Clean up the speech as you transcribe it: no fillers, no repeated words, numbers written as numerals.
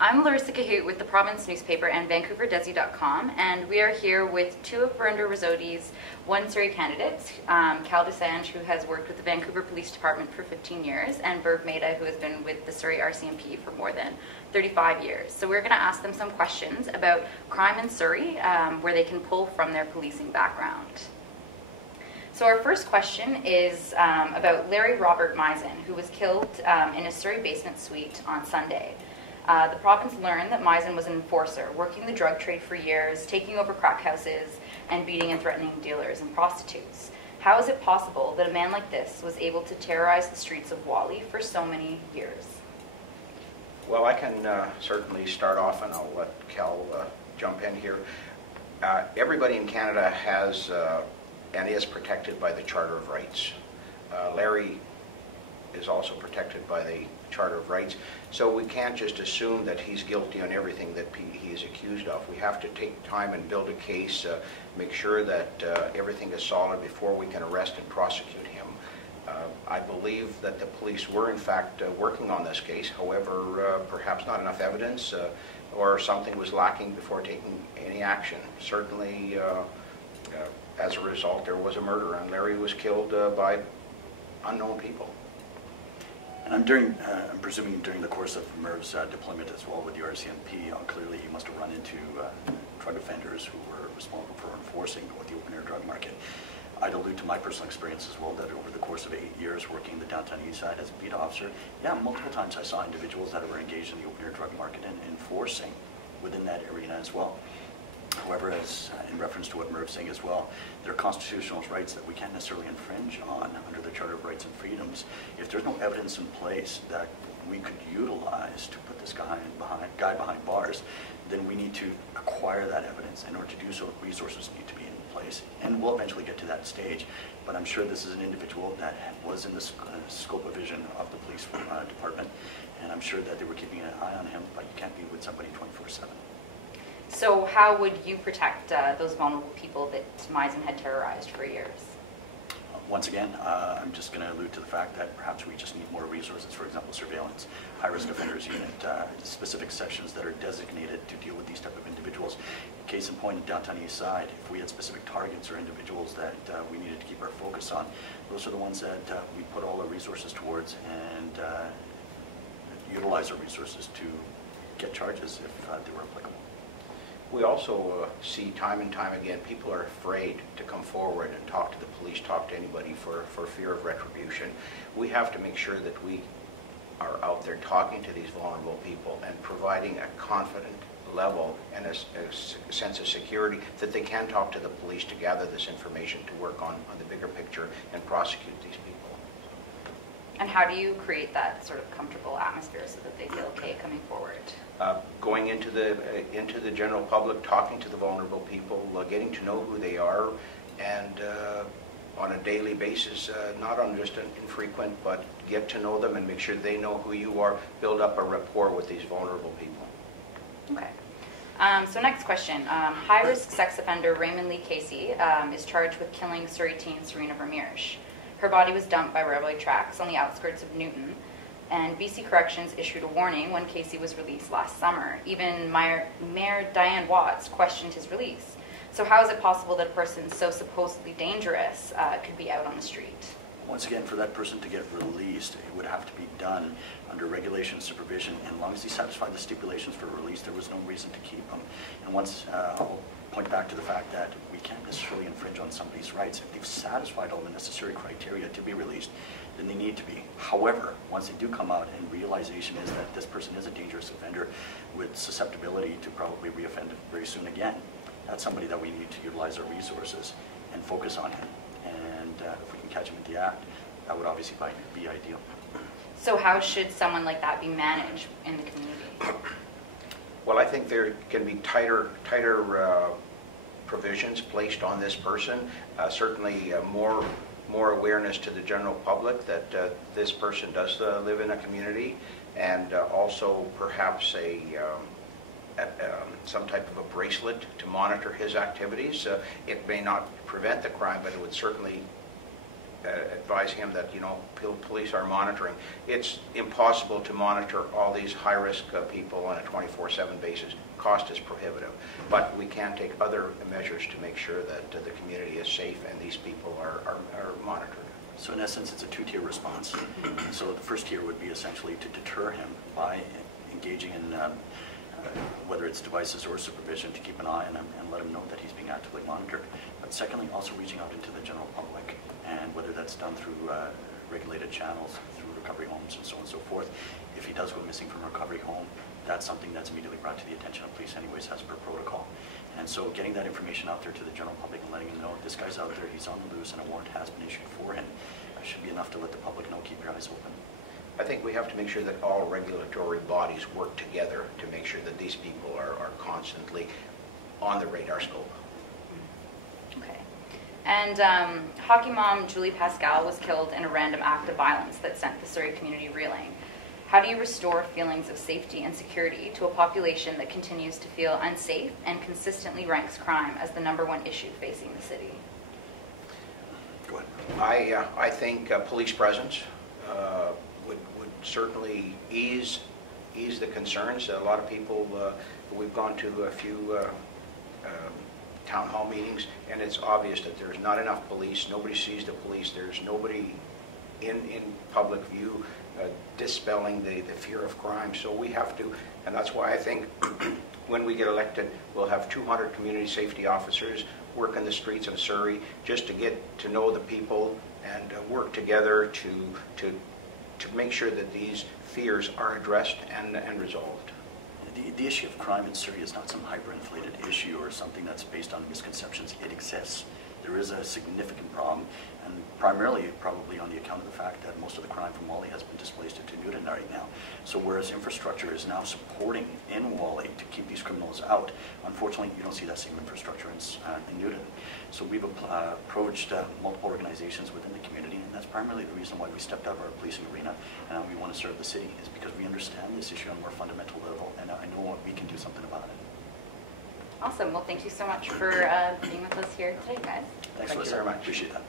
I'm Larissa Cahute with the Province newspaper and VancouverDesi.com, and we are here with two of Verinder Rizzoti's One Surrey candidates, Cal DeSange, who has worked with the Vancouver Police Department for 15 years, and Berg Maida, who has been with the Surrey RCMP for more than 35 years. So we're going to ask them some questions about crime in Surrey, where they can pull from their policing background. So our first question is about Larry Robert Misen, who was killed in a Surrey basement suite on Sunday. The province learned that Misen was an enforcer, working the drug trade for years, taking over crack houses, and beating and threatening dealers and prostitutes. How is it possible that a man like this was able to terrorize the streets of Whalley for so many years? Well, I can certainly start off, and I'll let Cal jump in here. Everybody in Canada has and is protected by the Charter of Rights. Larry is also protected by the Charter of Rights, so we can't just assume that he's guilty on everything that he is accused of. We have to take time and build a case, make sure that everything is solid before we can arrest and prosecute him. I believe that the police were in fact working on this case, however, perhaps not enough evidence or something was lacking before taking any action. Certainly, as a result, there was a murder, and Larry was killed by unknown people. And I'm presuming during the course of Merv's deployment as well with the RCMP, clearly he must have run into drug offenders who were responsible for enforcing the open-air drug market. I'd allude to my personal experience as well, that over the course of 8 years working in the downtown east side as a beat officer, multiple times I saw individuals that were engaged in the open-air drug market and enforcing within that arena as well. However, as in reference to what Merv's saying as well, there are constitutional rights that we can't necessarily infringe on under the Charter of Rights and Freedoms. If there's no evidence in place that we could utilize to put this guy behind bars, then we need to acquire that evidence. In order to do so, resources need to be in place, and we'll eventually get to that stage. But I'm sure this is an individual that was in the scope of vision of the police department, and I'm sure that they were keeping an eye on him, but you can't be with somebody 24/7. So how would you protect those vulnerable people that Misen had terrorized for years? Once again, I'm just going to allude to the fact that perhaps we just need more resources. For example, surveillance, high-risk offenders unit, specific sections that are designated to deal with these type of individuals. Case in point, in downtown east side, if we had specific targets or individuals that we needed to keep our focus on, those are the ones that we put all our resources towards and utilize our resources to get charges if they were applicable. We also see time and time again people are afraid to come forward and talk to the police, talk to anybody for fear of retribution. We have to make sure that we are out there talking to these vulnerable people and providing a confident level and a sense of security that they can talk to the police to gather this information to work on the bigger picture and prosecute these people. And how do you create that sort of comfortable atmosphere so that they feel okay coming forward? Going into the general public, talking to the vulnerable people, getting to know who they are, and on a daily basis, not on just an infrequent, but get to know them and make sure they know who you are, build up a rapport with these vulnerable people. Okay. So next question. High-risk sex offender Raymond Lee Casey is charged with killing Surrey teen Serena Vermeersch. Her body was dumped by railway tracks on the outskirts of Newton, and BC Corrections issued a warning when Casey was released last summer. Even Mayor Diane Watts questioned his release. So how is it possible that a person so supposedly dangerous could be out on the street? Once again, for that person to get released, it would have to be done under regulation and supervision. And as long as he satisfied the stipulations for release, there was no reason to keep him. And once I'll point back to the fact that we can't necessarily infringe on somebody's rights. If they've satisfied all the necessary criteria to be released, then they need to be. However, once they do come out and realization is that this person is a dangerous offender with susceptibility to probably reoffend very soon again, that's somebody that we need to utilize our resources and focus on him. And if we can catch him at the act, that would obviously be ideal. So how should someone like that be managed in the community? Well, I think there can be tighter provisions placed on this person. Certainly more awareness to the general public that this person does live in a community, and also perhaps some type of a bracelet to monitor his activities. It may not prevent the crime, but it would certainly advise him that, police are monitoring. It's impossible to monitor all these high-risk people on a 24/7 basis. Cost is prohibitive, but we can take other measures to make sure that the community is safe and these people are monitored. So in essence, it's a two-tier response. So the first tier would be essentially to deter him by engaging in whether it's devices or supervision, to keep an eye on him and let him know that he's being actively monitored. But secondly, also reaching out into the general public, and whether that's done through regulated channels, through recovery homes and so on and so forth. If he does go missing from a recovery home, that's something that's immediately brought to the attention of police anyways, as per protocol. And so getting that information out there to the general public and letting them know this guy's out there, he's on the loose, and a warrant has been issued for him, should be enough to let the public know, keep your eyes open. I think we have to make sure that all regulatory bodies work together to make sure that these people are constantly on the radar scope. Okay. And hockey mom Julie Pascal was killed in a random act of violence that sent the Surrey community reeling. How do you restore feelings of safety and security to a population that continues to feel unsafe and consistently ranks crime as the #1 issue facing the city? Go ahead. I think police presence would certainly ease the concerns. A lot of people, we've gone to a few town hall meetings, and it's obvious that there's not enough police. Nobody sees the police. There's nobody in public view dispelling the fear of crime. So we have to, and that's why I think when we get elected, we'll have 200 community safety officers work in the streets of Surrey just to get to know the people and work together to make sure that these fears are addressed and resolved. The issue of crime in Surrey is not some hyperinflated issue or something that's based on misconceptions. It exists. There is a significant problem, and primarily probably on the account of the fact that most of the crime from Whalley has been displaced into Newton right now. So whereas infrastructure is now supporting in Whalley to keep these criminals out, unfortunately you don't see that same infrastructure in Newton. So we've approached multiple organizations within the community, and that's primarily the reason why we stepped out of our policing arena and we want to serve the city, is because we understand this issue on a more fundamental level, and I know we can do something about it. Awesome. Well, thank you so much for being with us here today, guys. Thanks, Thank you Larissa. very much. Appreciate that.